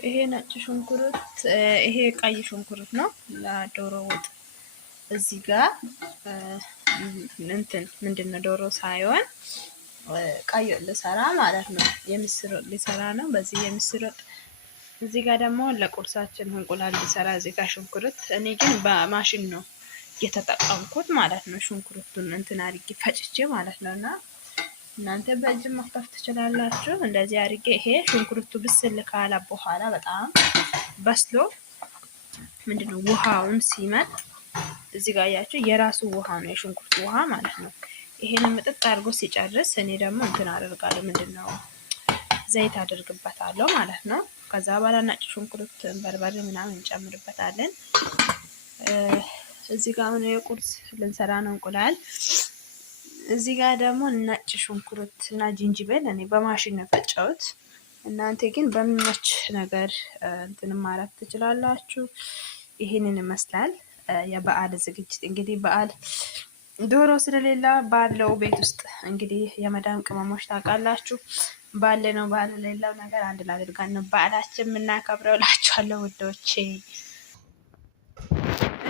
ይሄ ነጭ ሽንኩርት ይሄ ቀይ ሽንኩርት ነው ለዶሮ ወጥ። እዚህ ጋር እንትን ምንድነው ዶሮ ሳይሆን ቀይ ልሰራ ማለት ነው። የምስር ልሰራ ነው። በዚህ የምስር እዚህ ጋር ደግሞ ለቁርሳችን እንቁላል ልሰራ እዚህ ጋር ሽንኩርት እኔ ግን በማሽን ነው የተጠቀምኩት ማለት ነው። ሽንኩርቱን እንትን አድርጌ ፈጭቼ ማለት ነውና እናንተ በእጅ መክተፍ ትችላላችሁ። እንደዚህ አድርጌ ይሄ ሽንኩርቱ ብስል ካለ በኋላ በጣም በስሎ ምንድነው ውሃውን ሲመጥ እዚህ ጋር ያያችሁ የራሱ ውሃ ነው የሽንኩርቱ ውሃ ማለት ነው። ይሄንን ምጥጥ አድርጎ ሲጨርስ እኔ ደግሞ እንትን አደርጋለሁ ምንድነው ዘይት አደርግበታለሁ ማለት ነው። ከዛ በኋላ ነጭ ሽንኩርት በርበሬ ምናምን እንጨምርበታለን። እዚህ ጋር አሁን የቁርስ ልንሰራ ነው እንቁላል። እዚህ ጋር ደግሞ ነጭ ሽንኩርት እና ጅንጅብል እኔ በማሽን ነው የፈጨሁት። እናንተ ግን በሚመች ነገር እንትን ማረግ ትችላላችሁ። ይሄንን ይመስላል የበዓል ዝግጅት። እንግዲህ በዓል ዶሮ ስለሌላ ባለው ቤት ውስጥ እንግዲህ የመዳም ቅመሞች ታውቃላችሁ ባለ ነው ባለ ሌላው ነገር አንድ ላይ አድርገን ነው በዓላችን የምናከብረው እላችኋለሁ ውዶቼ።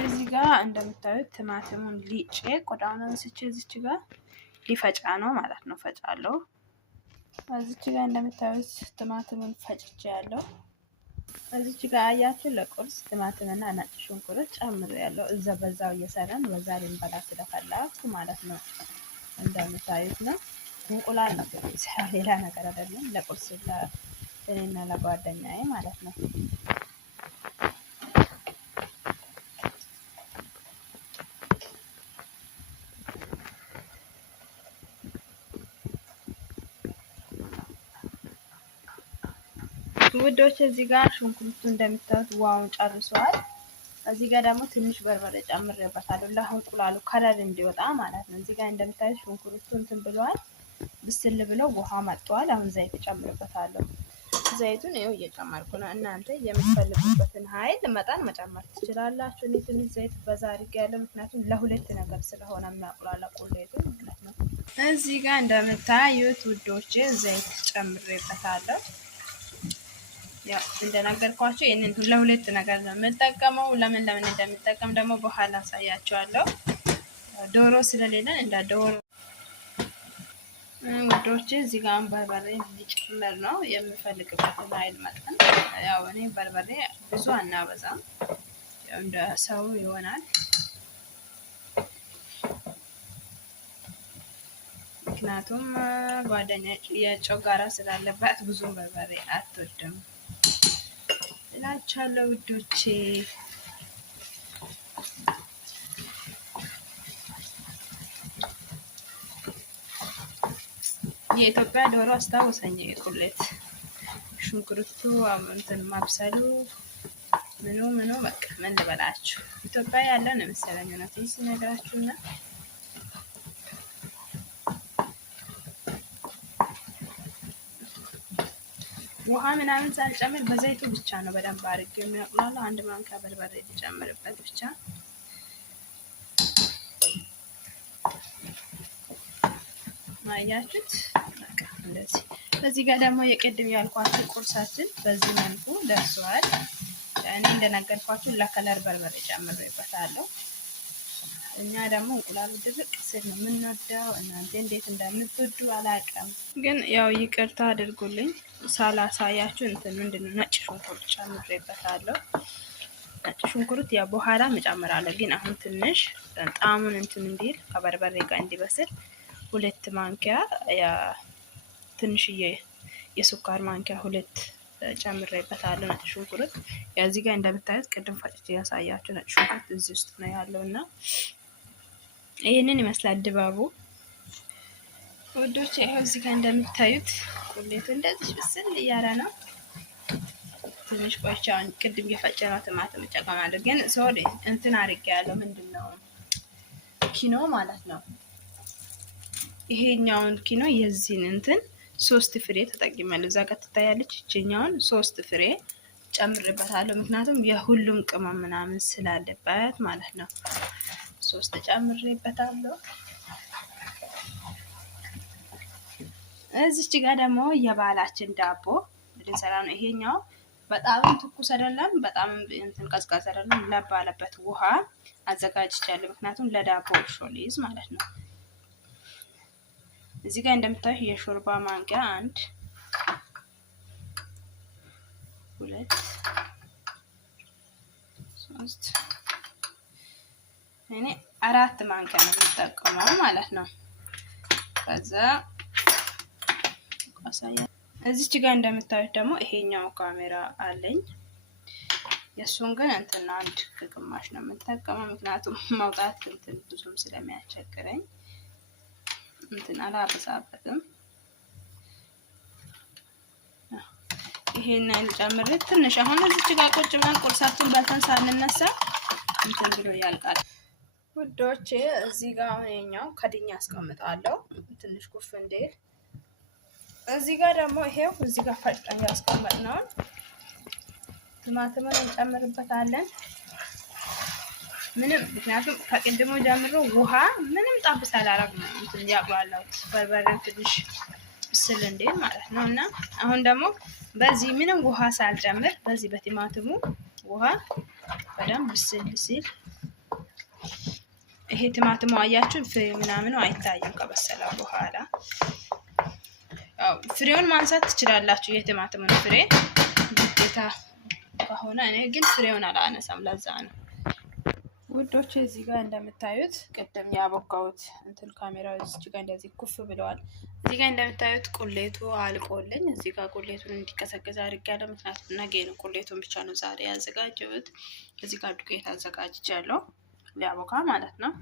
እዚህ ጋር እንደምታዩት ቲማቲሙን ሊጬ ቆዳውን አንስቼ እዚች ጋር ሊፈጫ ነው ማለት ነው። ፈጫለሁ። እዚች ጋር እንደምታዩት ቲማቲሙን ፈጭቼ ያለው እዚች ጋር አያችሁ ለቁርስ ቲማቲምና ነጭ ሽንኩርት ጨምሬያለሁ። እዛ በዛው እየሰራን በዛ ልንበላ ስለፈለኩ ማለት ነው። እንደምታዩት ነው። እንቁላል ነው ሌላ ነገር አይደለም። ለቁርስ ለእኔና ለጓደኛዬ ማለት ነው። ውዶች እዚህ ጋር ሽንኩርቱ እንደምታዩት ውሃውን ጨርሷል። እዚህ ጋር ደግሞ ትንሽ በርበሬ ጨምሬበታለሁ ለእንቁላሉ ከለር እንዲወጣ ማለት ነው። እዚህ ጋር እንደምታዩት ሽንኩርቱ እንትን ብሏል፣ ብስል ብሎ ውሃ መጥቷል። አሁን ዘይት ጨምርበታለሁ። ዘይቱን ይኸው እየጨመርኩ ነው። እናንተ የምትፈልጉበትን ኃይል መጠን መጨመር ትችላላችሁ። እኔ ትንሽ ዘይት በዛ አድርጌያለሁ፣ ምክንያቱም ለሁለት ነገር ስለሆነ የሚያቁላላ ቁሌቱ ማለት ነው። እዚህ ጋር እንደምታዩት ውዶቼ ዘይት ጨምሬበታለሁ። ያው እንደነገርኳችሁ ይሄንን ለሁለት ነገር ነው የምጠቀመው። ለምን እንደምጠቀም ደግሞ በኋላ አሳያችኋለሁ። ዶሮ ስለሌለን እንደ ዶሮ ውዶቼ እዚህ ጋር በርበሬ ሊጨምር ነው የምፈልግበትን ኃይል መጠን። ያው እኔ በርበሬ ብዙ አናበዛም፣ ያው እንደ ሰው ይሆናል። ምክንያቱም ጓደኛ የጨጓራ ስላለባት ብዙም በርበሬ አትወድም እላችኋለሁ ውዶቼ። የኢትዮጵያ ዶሮ አስታወሰኝ ቁሌት ሽንኩርቱ እንትን ማብሰሉ ምኑ በቃ ምን ልበላችሁ ኢትዮጵያ ያለው ነው መሰለኝ ነው ሲነግራችሁና ውሃ ምናምን ሳልጨምር በዘይቱ ብቻ ነው በደንብ አድርጌ የሚያቁላለው። አንድ ማንኪያ በርበሬ ልጨምርበት ብቻ። ማያችሁት በቃ እንደዚህ። በዚህ ጋር ደግሞ የቅድም ያልኳችሁ ቁርሳችን በዚህ መልኩ ደርሷል። እኔ እንደነገርኳችሁ ለከለር በርበሬ ጨምሬበታለሁ። እኛ ደግሞ እንቁላሉ ድርቅ ስል ነው የምንወደው። እናንተ እንዴት እንደምትወዱ አላውቅም፣ ግን ያው ይቅርታ አድርጉልኝ ሳላሳያችሁ እንትን ምንድነው ነጭ ሽንኩርት ጨምሬበታለሁ። ነጭ ሽንኩርት ያው በኋላ እጨምራለሁ፣ ግን አሁን ትንሽ ጣዕሙን እንትን እንዲል ከበርበሬ ጋር እንዲበስል ሁለት ማንኪያ ትንሽዬ የስኳር ማንኪያ ሁለት ጨምሬበታለሁ ነጭ ሽንኩርት። ያው እዚህ ጋር እንደምታዩት ቅድም ፈጭቼ ያሳያችሁ ነጭ ሽንኩርት እዚህ ውስጥ ነው ያለውና ይሄንን ይመስላል ድባቡ ውዶች። ይሄው እዚህ ጋር እንደምታዩት ቁሌቱ እንደዚህ ብስል እያለ ነው። ትንሽ ቆይቻውን ቅድም የፈጨነው ቲማቲም እጨምራለሁ፣ ግን ሶሪ እንትን አድርጌያለሁ ምንድነው ኪኖ ማለት ነው። ይሄኛውን ኪኖ የዚህን እንትን 3 ፍሬ ተጠቅሜያለሁ። እዛ ጋር ትታያለች። እቺኛውን 3 ፍሬ ጨምርበታለሁ፣ ምክንያቱም የሁሉም ቅመም ምናምን ስላለበት ማለት ነው። 3 ጨምሬበታለሁ። እዚች ጋር ደግሞ የባህላችን ዳቦ ልንሰራ ነው። ይሄኛው በጣም ትኩስ አይደለም፣ በጣም እንትን ቀዝቃዛ አይደለም። ለብ ባለበት ውሃ አዘጋጅቻለሁ። ምክንያቱም ለዳቦ እርሾ ልይዝ ማለት ነው። እዚህ ጋር እንደምታዩት የሾርባ ማንኪያ 1 2 3 እኔ 4 ማንኪያ ነው የምጠቀመው ማለት ነው። ከዛ እዚች ጋር እንደምታዩት ደግሞ ይሄኛው ካሜራ አለኝ። የሱን ግን እንትን አንድ ግማሽ ነው የምጠቀመው፣ ምክንያቱም ማውጣት እንትን ብዙም ስለሚያስቸግረኝ እንትን አላበዛበትም። ይሄንን ጨምሬ ትንሽ አሁን እዚች ጋር ቁጭ ብለን ቁርሳችን በልተን ሳንነሳ እንትን ብሎ ያልቃል ውዶቼ። እዚህ ጋር አሁን የኛው ከድኛ አስቀምጣለሁ ትንሽ ኩፍ እንዴል። እዚህ ጋር ደግሞ ይሄው እዚህ ጋር ፈጭተን ያስቀመጥነውን ቲማቲሙን እንጨምርበታለን። ምንም ምክንያቱም ከቅድሞ ጀምሮ ውሃ ምንም ጣብ ሳላረግ ነው እንትን ያባላሁት በርበሬው ትንሽ ብስል እንዴል ማለት ነው። እና አሁን ደግሞ በዚህ ምንም ውሃ ሳልጨምር በዚህ በቲማቲሙ ውሃ በደንብ ብስል ሲል ይሄ ቲማቲሙ አያችሁ ፍሬ ምናምኑ አይታይም ከበሰለ በኋላ። ፍሬውን ማንሳት ትችላላችሁ የቲማቲሙን ፍሬ ግዴታ ከሆነ፣ እኔ ግን ፍሬውን አላነሳም ለዛ ነው ውዶች። እዚህ ጋር እንደምታዩት ቅድም ያቦካሁት እንትን ካሜራው እዚህ ጋር እንደዚህ ኩፍ ብለዋል። እዚህ ጋር እንደምታዩት ቁሌቱ አልቆልኝ እዚህ ጋር ቁሌቱን እንዲቀዘቅዝ አድርጌያለሁ። ምክንያቱም ነገ ነው ቁሌቱን ብቻ ነው ዛሬ ያዘጋጀሁት። እዚህ ጋር ዱቄት አዘጋጅቻለሁ ሊያቦካ ማለት ነው።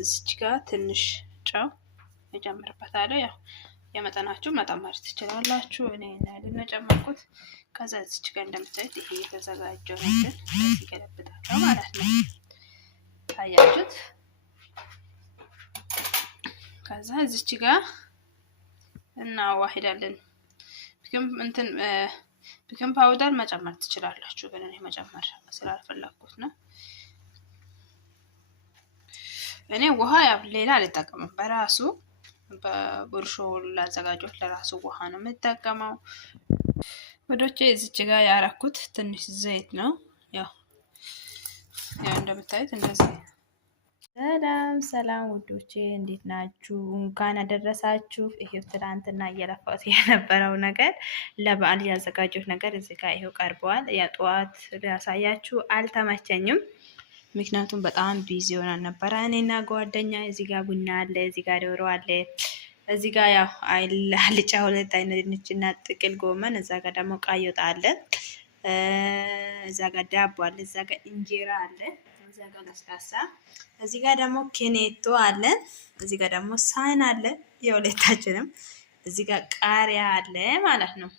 እዚህ ጋር ትንሽ ጨው እጨምርበታለሁ። ያው የመጠናችሁ መጨመር ትችላላችሁ። እኔ ያንን ጨመርኩት። ከዛ እዚች ጋር እንደምታዩት ይሄ የተዘጋጀው ነገር እዚህ ገለብጣለሁ ማለት ነው። ታያችሁት። ከዛ እዚች ጋር እናዋሂዳለን። ቤኪንግ ፓውደር መጨመር ትችላላችሁ፣ ግን እኔ መጨመር ስላልፈለኩት ነው። እኔ ውሃ ያው ሌላ አልጠቀምም፣ በራሱ በቡርሾ ላዘጋጆት ለራሱ ውሃ ነው የምጠቀመው ወዶቼ። እዚች ጋር ያረኩት ትንሽ ዘይት ነው። ያው እንደምታዩት እንደዚህ። ሰላም ውዶቼ እንዴት ናችሁ? እንኳን አደረሳችሁ። ይሄው ትናንትና እየለፋሁት የነበረው ነገር ለበዓል ያዘጋጀሁት ነገር እዚህ ጋር ይሄው ቀርበዋል። ያ ጠዋት ላሳያችሁ አልተመቸኝም፣ ምክንያቱም በጣም ቢዚ ሆና ነበረ። እኔና ጓደኛ እዚህ ጋር ቡና አለ፣ እዚህ ጋር ዶሮ አለ፣ እዚህ ጋር ያው አልጫ 2 አይነት ድንችና ጥቅል ጎመን፣ እዛ ጋር ደግሞ ቀይ ወጥ አለ፣ እዛ ጋር ዳቦ አለ፣ እዛ ጋር እንጀራ አለ፣ እዛ ጋር ለስላሳ፣ እዚህ ጋር ደግሞ ኬኔቶ አለ፣ እዚህ ጋር ደግሞ ሳህን አለ የሁለታችንም፣ እዚህ ጋር ቃሪያ አለ ማለት ነው።